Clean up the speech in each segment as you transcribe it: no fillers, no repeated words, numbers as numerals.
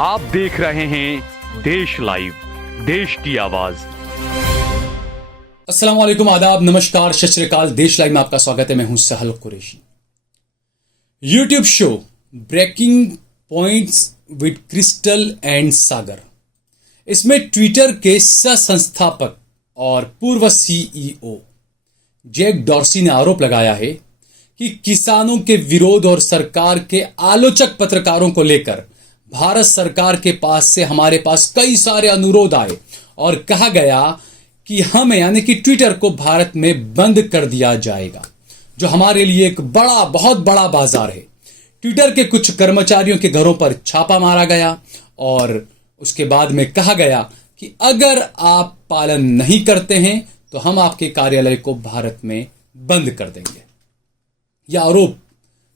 आप देख रहे हैं देश लाइव, देश की आवाज। अस्सलाम वालेकुम, आदाब, नमस्कार, सत श्री अकाल। देश लाइव में आपका स्वागत है। मैं हूं Sahal Qureshi. YouTube show breaking points with Crystal and Sagar, इसमें ट्विटर के सह संस्थापक और पूर्व सीईओ जैक डॉर्सी ने आरोप लगाया है कि किसानों के विरोध और सरकार के आलोचक पत्रकारों को लेकर भारत सरकार के पास से हमारे पास कई सारे अनुरोध आए और कहा गया कि हमें यानी कि ट्विटर को भारत में बंद कर दिया जाएगा, जो हमारे लिए एक बहुत बड़ा बाजार है। ट्विटर के कुछ कर्मचारियों के घरों पर छापा मारा गया और उसके बाद में कहा गया कि अगर आप पालन नहीं करते हैं तो हम आपके कार्यालय को भारत में बंद कर देंगे। यह आरोप,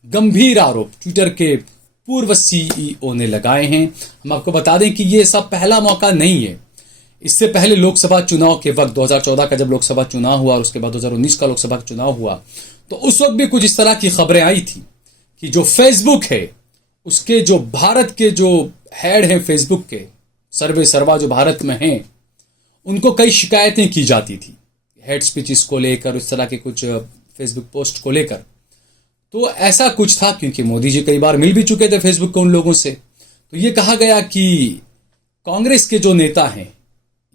गंभीर आरोप ट्विटर के पूर्व सीईओ ने लगाए हैं। हम आपको बता दें कि यह सब पहला मौका नहीं है। इससे पहले लोकसभा चुनाव के वक्त 2014 का जब लोकसभा चुनाव हुआ और उसके बाद 2019 का लोकसभा चुनाव हुआ, तो उस वक्त भी कुछ इस तरह की खबरें आई थी कि जो फेसबुक है उसके जो भारत के जो हेड हैं, फेसबुक के सर्वे सर्वा जो भारत में हैं, उनको कई शिकायतें की जाती थी हेड स्पीचेस को लेकर, इस तरह के कुछ फेसबुक पोस्ट को लेकर। तो ऐसा कुछ था क्योंकि मोदी जी कई बार मिल भी चुके थे फेसबुक को उन लोगों से। तो ये कहा गया कि कांग्रेस के जो नेता हैं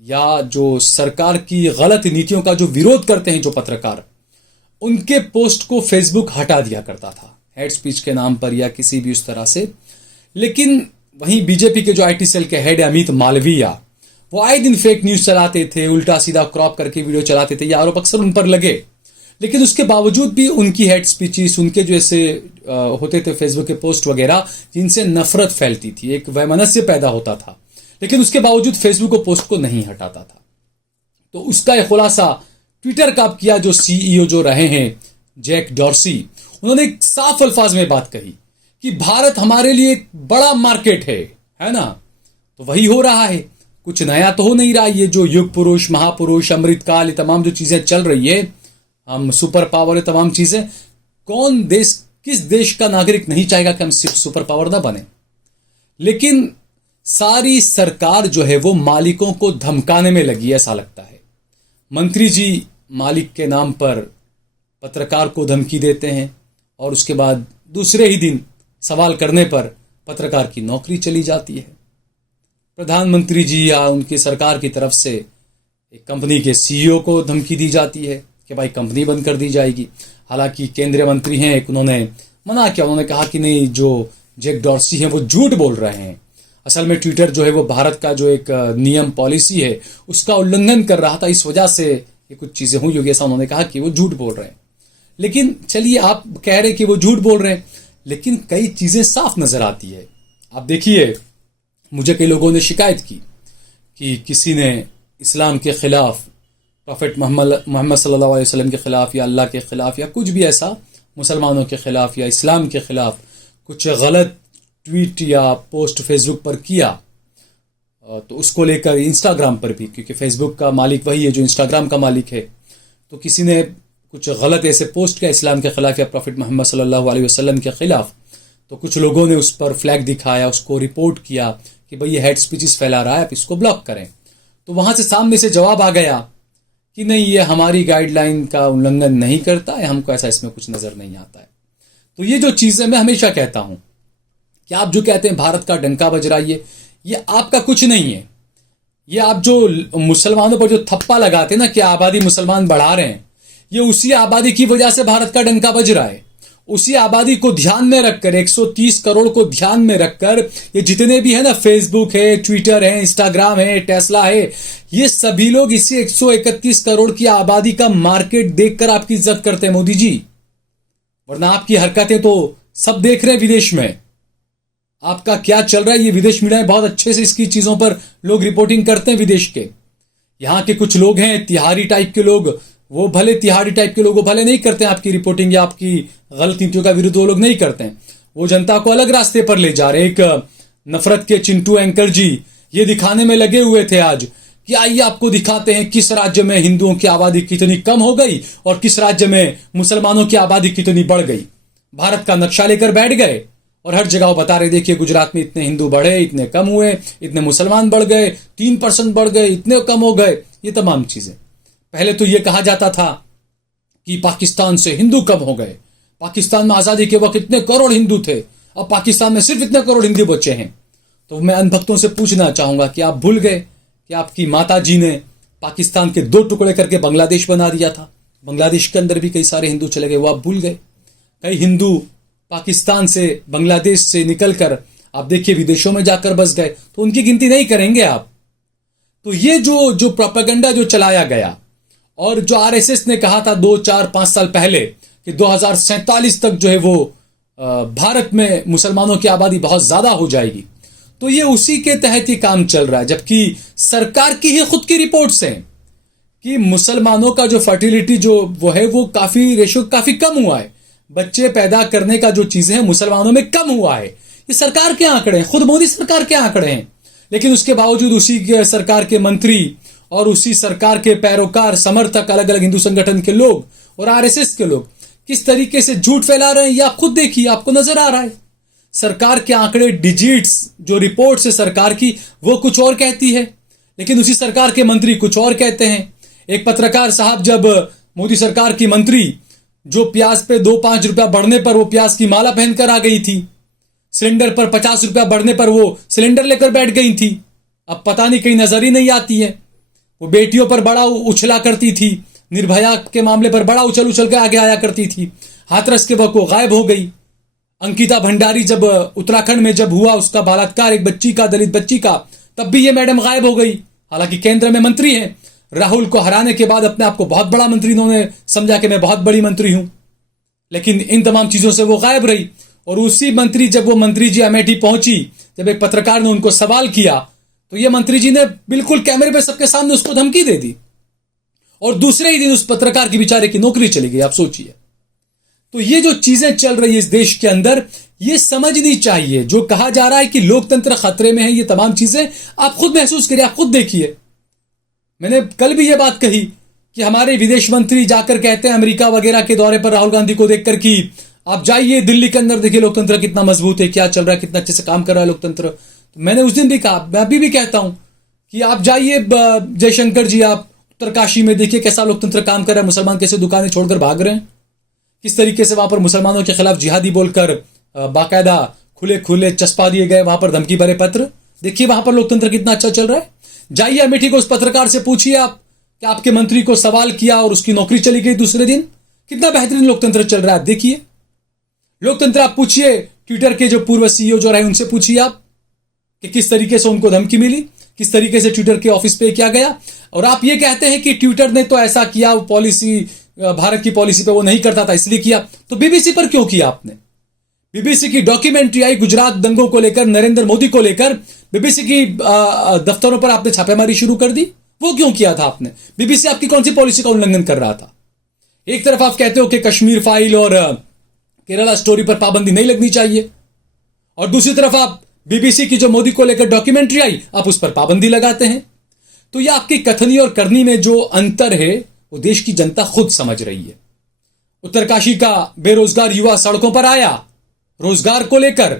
या जो सरकार की गलत नीतियों का जो विरोध करते हैं, जो पत्रकार, उनके पोस्ट को फेसबुक हटा दिया करता था हेड स्पीच के नाम पर या किसी भी उस तरह से। लेकिन वहीं बीजेपी के जो आईटी सेल के हेड अमित मालवीया, वो आए दिन फेक न्यूज चलाते थे, उल्टा सीधा क्रॉप करके वीडियो चलाते थे। ये आरोप अक्सर उन पर लगे, लेकिन उसके बावजूद भी उनकी हेड स्पीचेस, उनके जो ऐसे होते थे फेसबुक के पोस्ट वगैरह जिनसे नफरत फैलती थी, एक वैमनस्य पैदा होता था, लेकिन उसके बावजूद फेसबुक को पोस्ट को नहीं हटाता था। तो उसका एक खुलासा ट्विटर का किया जो सीईओ जो रहे हैं जैक डॉर्सी, उन्होंने एक साफ अल्फाज में बात कही कि भारत हमारे लिए एक बड़ा मार्केट है ना। तो वही हो रहा है, कुछ नया तो हो नहीं रहा। ये जो युग पुरुष, महापुरुष, अमृतकाल, ये तमाम जो चीजें चल रही है, हम सुपर पावर, तमाम चीजें, कौन देश, किस देश का नागरिक नहीं चाहेगा कि हम सिर्फ सुपर पावर ना बने। लेकिन सारी सरकार जो है वो मालिकों को धमकाने में लगी है, ऐसा लगता है। मंत्री जी मालिक के नाम पर पत्रकार को धमकी देते हैं और उसके बाद दूसरे ही दिन सवाल करने पर पत्रकार की नौकरी चली जाती है। प्रधानमंत्री जी या उनकी सरकार की तरफ से एक कंपनी के सीईओ को धमकी दी जाती है कि भाई कंपनी बंद कर दी जाएगी। हालांकि केंद्रीय मंत्री हैं, एक उन्होंने मना किया, उन्होंने कहा कि नहीं, जो जैक डॉर्सी हैं वो झूठ बोल रहे हैं। असल में ट्विटर जो है वो भारत का जो एक नियम पॉलिसी है उसका उल्लंघन कर रहा था, इस वजह से ये कुछ चीजें हुई होगी, ऐसा उन्होंने कहा कि वो झूठ बोल रहे हैं। लेकिन चलिए, आप कह रहे हैं कि वो झूठ बोल रहे हैं, लेकिन कई चीजें साफ नजर आती है। आप देखिए, मुझे कई लोगों ने शिकायत की कि किसी ने इस्लाम के खिलाफ, प्रॉफेट मोहम्मद सल्लल्लाहु अलैहि वसल्लम के खिलाफ या अल्लाह के खिलाफ या कुछ भी ऐसा, मुसलमानों के खिलाफ या इस्लाम के खिलाफ कुछ गलत ट्वीट या पोस्ट फेसबुक पर किया, तो उसको लेकर इंस्टाग्राम पर भी, क्योंकि फेसबुक का मालिक वही है जो इंस्टाग्राम का मालिक है, तो किसी ने कुछ गलत ऐसे पोस्ट किया इस्लाम के खिलाफ या प्रॉफेट मोहम्मद सल्लल्लाहु अलैहि वसल्लम के खिलाफ, तो कुछ लोगों ने उस पर फ्लैग दिखाया, उसको रिपोर्ट किया कि भाई ये हेड स्पीचेस फैला रहा है, आप इसको ब्लॉक करें। तो वहां से सामने से जवाब आ गया कि नहीं, ये हमारी गाइडलाइन का उल्लंघन नहीं करता है, हमको ऐसा इसमें कुछ नजर नहीं आता है। तो ये जो चीजें मैं हमेशा कहता हूं कि आप जो कहते हैं भारत का डंका बज रहा है, ये आपका कुछ नहीं है। ये आप जो मुसलमानों पर जो थप्पा लगाते हैं ना कि आबादी मुसलमान बढ़ा रहे हैं, ये उसी आबादी की वजह से भारत का डंका बज रहा है। उसी आबादी को ध्यान में रखकर, 130 करोड़ को ध्यान में रखकर, ये जितने भी है ना, फेसबुक है, ट्विटर है, इंस्टाग्राम है, टेस्ला है, ये सभी लोग इसी 131 करोड़ की आबादी का मार्केट देखकर आपकी इज्जत करते हैं मोदी जी। वरना आपकी हरकतें तो सब देख रहे हैं विदेश में, आपका क्या चल रहा है ये विदेश मीडिया में बहुत अच्छे से इसकी चीजों पर लोग रिपोर्टिंग करते हैं विदेश के। यहाँ के कुछ लोग हैं तिहारी टाइप के लोग, वो भले तिहाड़ी टाइप के लोग, वो भले नहीं करते हैं आपकी रिपोर्टिंग या आपकी गलत नीतियों का विरोध, वो लोग नहीं करते हैं, वो जनता को अलग रास्ते पर ले जा रहे हैं। एक नफरत के चिंटू एंकर जी ये दिखाने में लगे हुए थे आज कि आइए आपको दिखाते हैं किस राज्य में हिंदुओं की आबादी कितनी कम हो गई और किस राज्य में मुसलमानों की आबादी कितनी बढ़ गई। भारत का नक्शा लेकर बैठ गए और हर जगह वो बता रहे, देखिए गुजरात में इतने हिंदू बढ़े, इतने कम हुए, इतने मुसलमान बढ़ गए, 3% बढ़ गए, इतने कम हो गए, ये तमाम चीजें। पहले तो ये कहा जाता था कि पाकिस्तान से हिंदू कम हो गए, पाकिस्तान में आजादी के वक्त इतने करोड़ हिंदू थे, अब पाकिस्तान में सिर्फ इतने करोड़ हिंदू बचे हैं। तो मैं अनभक्तों से पूछना चाहूंगा कि आप भूल गए कि आपकी माता जी ने पाकिस्तान के 2 टुकड़े करके बांग्लादेश बना दिया था, बांग्लादेश के अंदर भी कई सारे हिंदू चले गए, वो आप भूल गए। कई हिंदू पाकिस्तान से, बांग्लादेश से निकलकर आप देखिए विदेशों में जाकर बस गए, तो उनकी गिनती नहीं करेंगे आप। तो ये जो प्रोपेगेंडा जो चलाया गया, और जो आरएसएस ने कहा था 2, 4, 5 साल पहले कि 2047 तक जो है वो भारत में मुसलमानों की आबादी बहुत ज्यादा हो जाएगी, तो ये उसी के तहत ही काम चल रहा है। जबकि सरकार की ही खुद की रिपोर्ट्स हैं कि मुसलमानों का जो फर्टिलिटी जो वो है वो काफी रेशो काफी कम हुआ है, बच्चे पैदा करने का जो चीजें हैं मुसलमानों में कम हुआ है। ये सरकार के आंकड़े हैं, खुद मोदी सरकार के आंकड़े हैं। लेकिन उसके बावजूद उसी के सरकार के मंत्री और उसी सरकार के पैरोकार, समर्थक, अलग अलग हिंदू संगठन के लोग और आरएसएस के लोग किस तरीके से झूठ फैला रहे हैं, ये आप खुद देखिए, आपको नजर आ रहा है। सरकार के आंकड़े, डिजिट्स, जो रिपोर्ट है सरकार की, वो कुछ और कहती है, लेकिन उसी सरकार के मंत्री कुछ और कहते हैं। एक पत्रकार साहब, जब मोदी सरकार की मंत्री जो प्याज पे 2-5 रुपया बढ़ने पर वो प्याज की माला पहनकर आ गई थी, सिलेंडर पर 50 रुपया बढ़ने पर वो सिलेंडर लेकर बैठ गई थी, अब पता नहीं कहीं नजर ही नहीं आती है। वो बेटियों पर बड़ा उछला करती थी, निर्भया के मामले पर बड़ा उछल उछल के आगे आया करती थी, हाथरस के वक्त वो गायब हो गई। अंकिता भंडारी जब उत्तराखंड में जब हुआ उसका बलात्कार एक बच्ची का, दलित बच्ची का, तब भी ये मैडम गायब हो गई। हालांकि केंद्र में मंत्री हैं, राहुल को हराने के बाद अपने आप को बहुत बड़ा मंत्री इन्होंने समझा कि मैं बहुत बड़ी मंत्री हूं, लेकिन इन तमाम चीजों से वो गायब रही। और उसी मंत्री, जब वो मंत्री जी अमेठी पहुंची, जब एक पत्रकार ने उनको सवाल किया, तो ये मंत्री जी ने बिल्कुल कैमरे पे सबके सामने उसको धमकी दे दी, और दूसरे ही दिन उस पत्रकार की बेचारे की नौकरी चली गई। आप सोचिए। तो ये जो चीजें चल रही है इस देश के अंदर, ये समझनी चाहिए। जो कहा जा रहा है कि लोकतंत्र खतरे में है, ये तमाम चीजें आप खुद महसूस करिए, आप खुद देखिए। मैंने कल भी ये बात कही कि हमारे विदेश मंत्री जाकर कहते हैं अमेरिका वगैरह के दौरे पर राहुल गांधी को देखकर कि आप जाइए दिल्ली के अंदर, देखिए लोकतंत्र कितना मजबूत है, क्या चल रहा है, कितना अच्छे से काम कर रहा है लोकतंत्र। तो मैंने उस दिन भी कहा, मैं अभी भी कहता हूं कि आप जाइए जयशंकर जी, आप उत्तरकाशी में देखिए कैसा लोकतंत्र काम कर रहा है, मुसलमान कैसे दुकानें छोड़कर भाग रहे हैं, किस तरीके से वहां पर मुसलमानों के खिलाफ जिहादी बोलकर बाकायदा खुले खुले चस्पा दिए गए, वहां पर धमकी भरे पत्र। देखिए वहां पर लोकतंत्र कितना अच्छा चल रहा है। जाइए अमेठी को, उस पत्रकार से पूछिए आप कि आपके मंत्री को सवाल किया और उसकी नौकरी चली गई दूसरे दिन, कितना बेहतरीन लोकतंत्र चल रहा है। देखिए लोकतंत्र आप पूछिए ट्विटर के जो पूर्व सीईओ जो रहे उनसे पूछिए आप कि किस तरीके से उनको धमकी मिली, किस तरीके से ट्विटर के ऑफिस पे किया गया। और आप ये कहते हैं कि ट्विटर ने तो ऐसा किया, वो पॉलिसी, भारत की पॉलिसी पे वो नहीं करता था इसलिए किया। तो बीबीसी पर क्यों किया आपने? बीबीसी की डॉक्यूमेंट्री आई गुजरात दंगों को लेकर, नरेंद्र मोदी को लेकर, बीबीसी की दफ्तरों पर आपने छापेमारी शुरू कर दी। वो क्यों किया था आपने? बीबीसी आपकी कौन सी पॉलिसी का उल्लंघन कर रहा था? एक तरफ आप कहते हो कि कश्मीर फाइल और केरला स्टोरी पर पाबंदी नहीं लगनी चाहिए, और दूसरी तरफ आप बीबीसी की जो मोदी को लेकर डॉक्यूमेंट्री आई, आप उस पर पाबंदी लगाते हैं। तो ये आपकी कथनी और करनी में जो अंतर है वो देश की जनता खुद समझ रही है। उत्तरकाशी का बेरोजगार युवा सड़कों पर आया रोजगार को लेकर,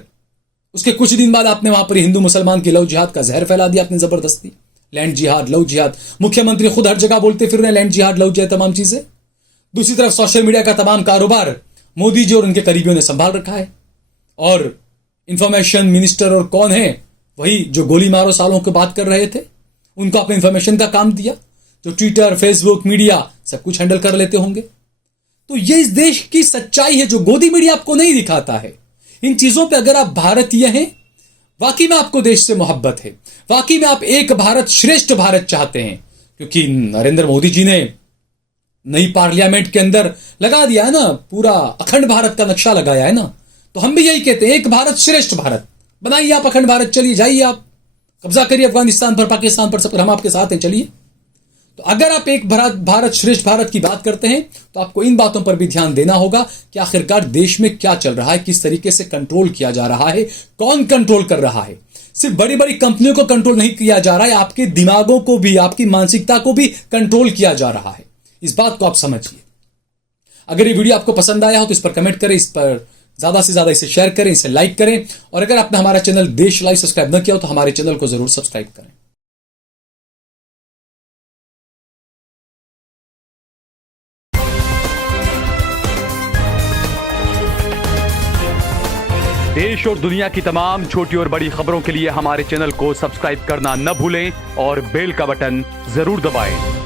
उसके कुछ दिन बाद आपने वहां पर हिंदू मुसलमान की लव जिहाद का जहर फैला दिया आपने जबरदस्ती। लैंड जिहाद, लव जिहाद, मुख्यमंत्री खुद हर जगह बोलते फिर रहे हैं लैंड जिहाद, लव जिहाद, तमाम चीजें। दूसरी तरफ सोशल मीडिया का तमाम कारोबार मोदी जी और उनके करीबियों ने संभाल रखा है, और इंफॉर्मेशन मिनिस्टर और कौन है, वही जो गोली मारो सालों की बात कर रहे थे, उनको आपने इंफॉर्मेशन का काम दिया, जो ट्विटर, फेसबुक, मीडिया सब कुछ हैंडल कर लेते होंगे। तो ये इस देश की सच्चाई है जो गोदी मीडिया आपको नहीं दिखाता है। इन चीजों पे अगर आप भारतीय हैं, वाकई में आपको देश से मोहब्बत है, वाकई में आप एक भारत श्रेष्ठ भारत चाहते हैं, क्योंकि नरेंद्र मोदी जी ने नई पार्लियामेंट के अंदर लगा दिया है ना, पूरा अखंड भारत का नक्शा लगाया है ना। तो हम भी यही कहते हैं, एक भारत श्रेष्ठ भारत बनाइए आप, अखंड भारत, चलिए जाइए आप कब्जा करिए अफगानिस्तान पर, पाकिस्तान पर, सब पर, हम आपके साथ हैं, चलिए। तो अगर आप एक भारत श्रेष्ठ भारत की बात करते हैं तो आपको इन बातों पर भी ध्यान देना होगा कि आखिरकार देश में क्या चल रहा है, किस तरीके से कंट्रोल किया जा रहा है, कौन कंट्रोल कर रहा है। सिर्फ बड़ी बड़ी कंपनियों को कंट्रोल नहीं किया जा रहा है, आपके दिमागों को भी, आपकी मानसिकता को भी कंट्रोल किया जा रहा है। इस बात को आप समझिए। अगर ये वीडियो आपको पसंद आया हो तो इस पर कमेंट करें, इस पर ज्यादा से ज्यादा इसे शेयर करें, इसे लाइक करें, और अगर आपने हमारा चैनल देश लाइव सब्सक्राइब न किया हो तो हमारे चैनल को जरूर सब्सक्राइब करें। देश और दुनिया की तमाम छोटी और बड़ी खबरों के लिए हमारे चैनल को सब्सक्राइब करना न भूलें और बेल का बटन जरूर दबाएं।